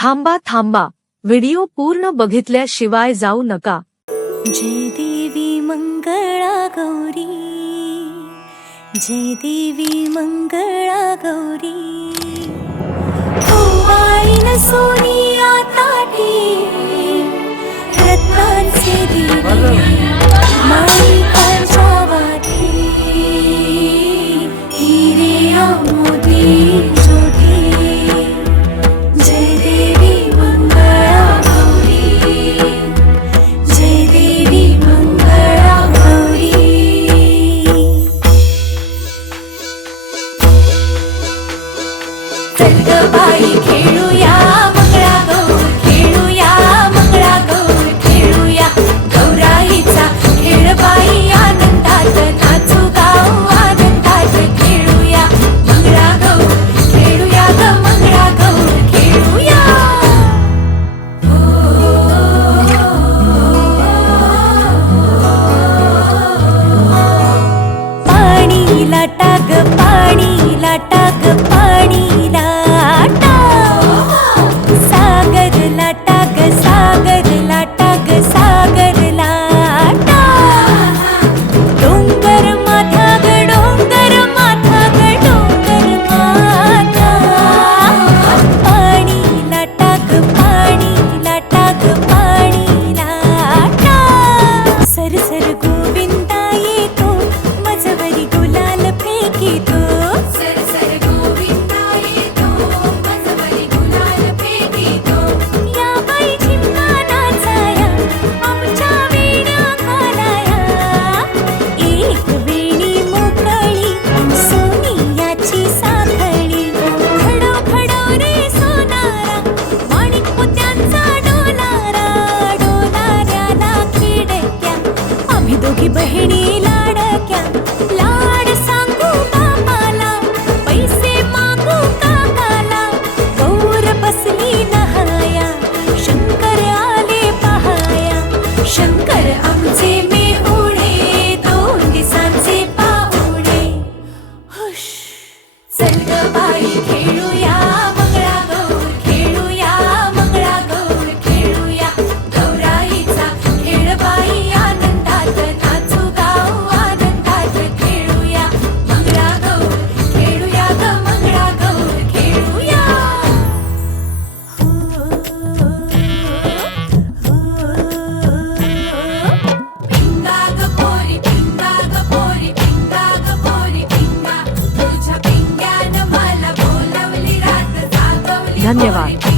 थांबा थांबा. व्हिडिओ पूर्ण बघितल्याशिवाय जाऊ नका. जय देवी मंगळा गौरी. जय देवी मंगळा गौरी. सोनी आता रत्नांचे देवी. चल बाई खेळूया धन्यवाद